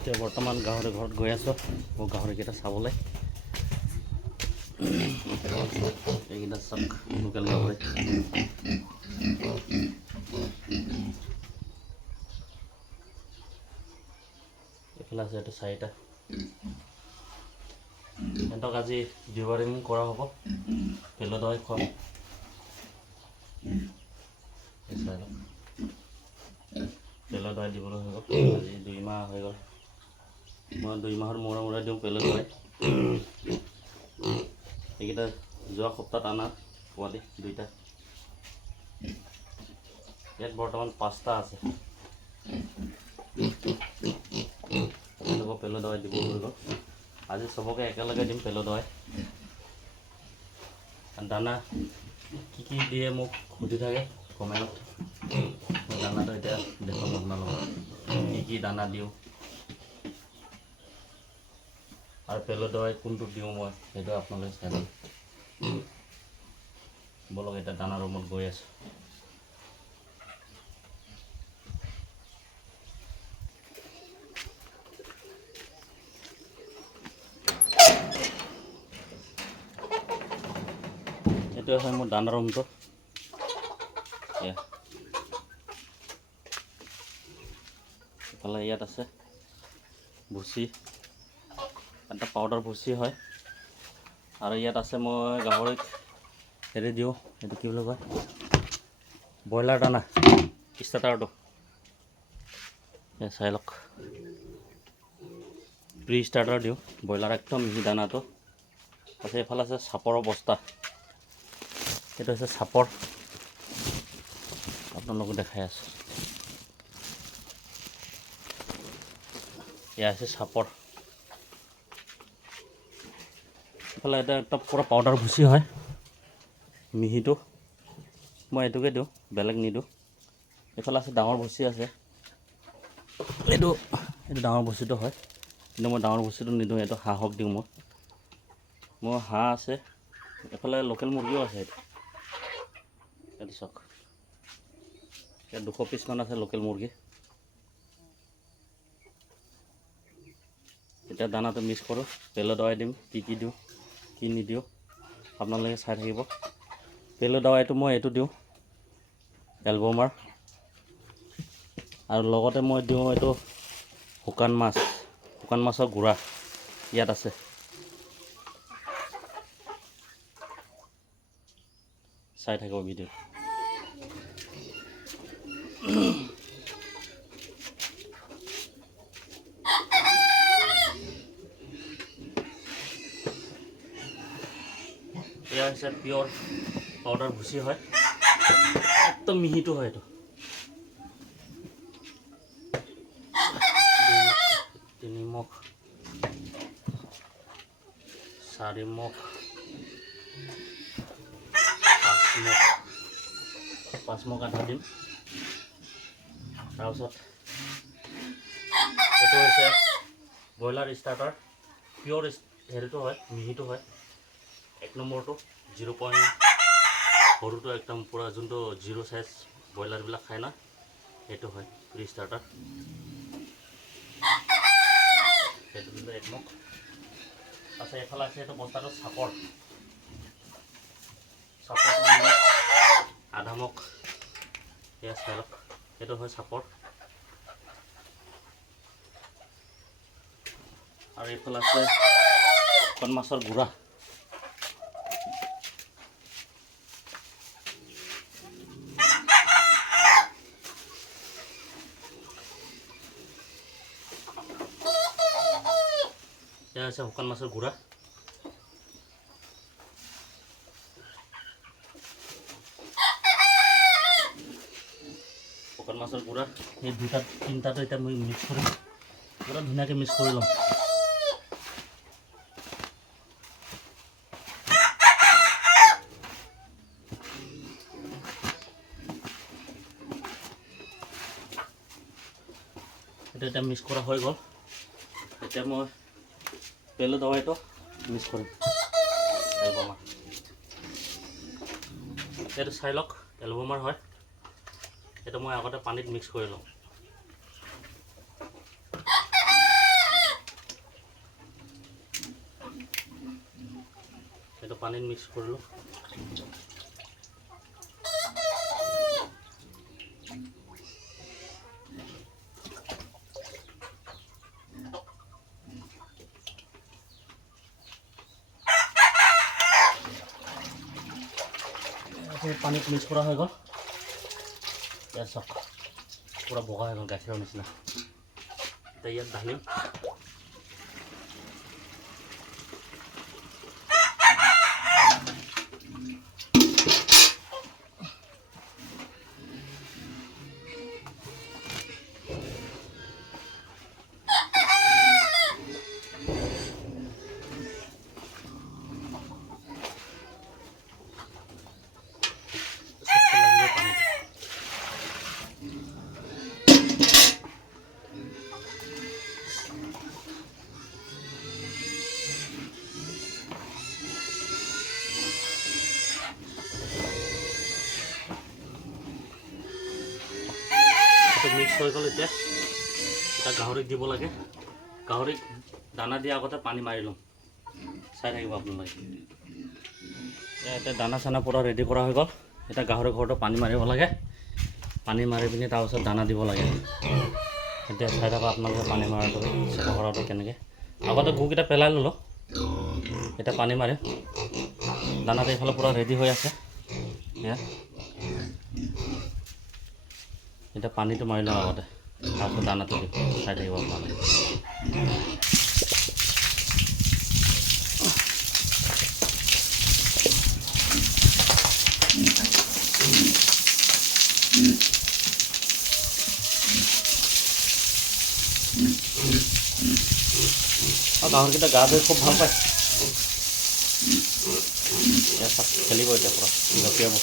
এতিয়া বৰ্তমান গাহৰি ঘৰত গৈ আছোঁ মোৰ গাহৰিকেইটা চাবলৈ। এইকেইটা চাওক লোকেল গাহৰি। এইফালে আছে এইটো চাৰিটা। সিহঁতক আজি ডিৱাৰ্মিং কৰা হ'ব, পেলু দৱাই খুৱাম। পেলু দৱাই দিবলৈ হৈ গ'ল, আজি 2 মাহ হৈ গ'ল। মই 2 মাহৰ মূৰে মূৰে দিওঁ পেলু দৱাই। এইকেইটা যোৱা সপ্তাহত আনা পোৱালি 2টা। ইয়াত বৰ্তমান 5টা আছে। পেলু দৱাই দিব হৈ গ'ল। আজি চবকে একেলগে দিম পেলু দৱাই। দানা কি দিয়ে মোক সুধি থাকে কমেণ্টত। দানাটো এতিয়া দেখুৱাম আপোনালোকক কি দানা দিওঁ আৰু পেলু দৱাই কোনটো দিওঁ মই সেইটো আপোনালোকে চাই লওক। বলক এতিয়া দানা ৰুমত গৈ আছোঁ। এইটো হয় মোৰ দানা ৰুমটো। এইফালে ইয়াত আছে ভুচি, এটা পাউডাৰ ভুচি হয়। আৰু ইয়াত আছে মই গাহৰিক হেৰি দিওঁ, এইটো কি বুলি কয়, ব্ৰইলাৰ দানা ষ্টাৰ্টাৰটো। চাই লওক, প্ৰি ষ্টাৰ্টাৰ দিওঁ ব্ৰইলাৰ, একদম মিহি দানাটো। তাৰপিছত এইফালে আছে চাপৰৰ বস্তা। এইটো হৈছে চাপৰ, আপোনালোকক দেখাই আছোঁ। এয়া আছে চাপৰ। এইফালে এটা একদম পূৰা পাউডাৰ ভুচি হয় মিহিটো, মই এইটোকে দিওঁ, বেলেগ নিদিওঁ। এইফালে আছে ডাঙৰ ভুচি আছে, এইটো ডাঙৰ ভুচিটো হয়, কিন্তু মই ডাঙৰ ভুচিটো নিদিওঁ, এইটো হাঁহক দিওঁ। মোৰ হাঁহ আছে, এইফালে লোকেল মুৰ্গীও আছে। এইটো চাওক, ইয়াত 200 পিছমান আছে লোকেল মুৰ্গী। এতিয়া দানাটো মিক্স কৰোঁ, পেলু দৱাই দিম, কি দিওঁ কি নিদিওঁ আপোনালোকে চাই থাকিব। পেলু দৱাইটো মই এইটো দিওঁ, এলবমাৰ। আৰু লগতে মই দিওঁ এইটো শুকান মাছৰ গুড়া, ইয়াত আছে। চাই থাকিব ভিডিঅ'। এয়া হৈছে পিয়ৰ পাউডাৰ ভুচি হয়, একদম মিহিটো হয়। এইটো 3 মুখ 4 মুখ 5 মুখ আধা দিম। তাৰপিছত এইটো হৈছে ব্ৰইলাৰ ষ্টাৰ্টাৰ, পিয়ৰ হেৰিটো হয়, মিহিটো হয়। 1 নম্বৰটো 0. সৰুটো একদম পূৰা যোনটো 0 চাইজ ব্ৰইলাৰবিলাক খায় না, সেইটো হয় প্ৰি ষ্টাৰ্টাৰ। সেইটো দিলে 1 মুখ। তাৰপিছত এইফালে আছে এইটো বস্তাটো চাপৰ আধা মুখ। এয়া চাই লওক, সেইটো হয় চাপৰ। আৰু এইফালে আছে শুকান মাছৰ গুড়া। এয়া হৈছে শুকান মাছৰ গুড়া। শুকান মাছৰ গুড়া এই 2-3টাটো এতিয়া মই মিক্স কৰিম, পূৰা ধুনীয়াকৈ মিক্স কৰি ল'ম। এইটো এতিয়া মিক্স কৰা হৈ গ'ল। এতিয়া মই পেলু দৱাইটো মিক্স কৰিম, এলবমাৰ। এইটো চাই লওক, এলবমাৰ হয়। এইটো মই আগতে পানীত মিক্স কৰি লওঁ। পানীত মিক্স কৰিলোঁ। পানীত মিক্স কৰা হৈ গ'ল। ইয়াত চাওক পূৰা বগা হৈ গ'ল গাখীৰৰ নিচিনা। এতিয়া ইয়াত ঢালিম। মিক্স হৈ গ'ল। এতিয়া গাহৰিক দিব লাগে। গাহৰিক দানা দিয়া আগতে পানী মাৰি ল'ম, চাই থাকিব আপোনালোকে। এতিয়া দানা চানা পূৰা ৰেডি কৰা হৈ গ'ল। এতিয়া গাহৰি ঘৰটো পানী মাৰিব লাগে। পানী মাৰি পিনি তাৰপিছত দানা দিব লাগে। এতিয়া চাই থাকক আপোনালোকে পানী মাৰাটো চেষ্টা কৰাটো কেনেকৈ। আগতে গুকেইটা পেলাই ল'লোঁ, এতিয়া পানী মাৰিম। দানাটো এইফালে পূৰা ৰেডি হৈ আছে। এতিয়া পানীটো মাৰি লওঁ আগতে, তাৰপিছত দানাটো দিম, চাই থাকিব আপোনালোকে। গাহৰিকেইটা গা ধুই খুব ভাল পায়। খেলিব এতিয়া পূৰা জঁপিয়াব।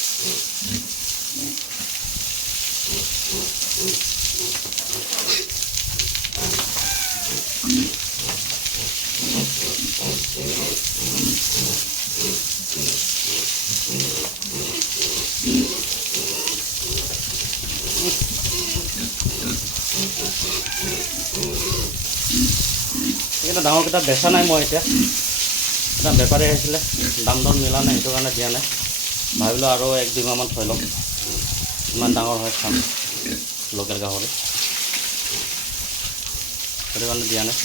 এইকেইটা ডাঙৰকেইটা বেচা নাই মই। এতিয়া এটা বেপাৰী আহিছিলে, দাম দৰ মিলা নাই, সেইটো কাৰণে দিয়া নাই। ভাবিলোঁ আৰু 1-2 মাহমান থৈ লওঁ, ইমান ডাঙৰ হয় খাম লোকেল গাহৰি, সেইটো কাৰণে দিয়া নাই।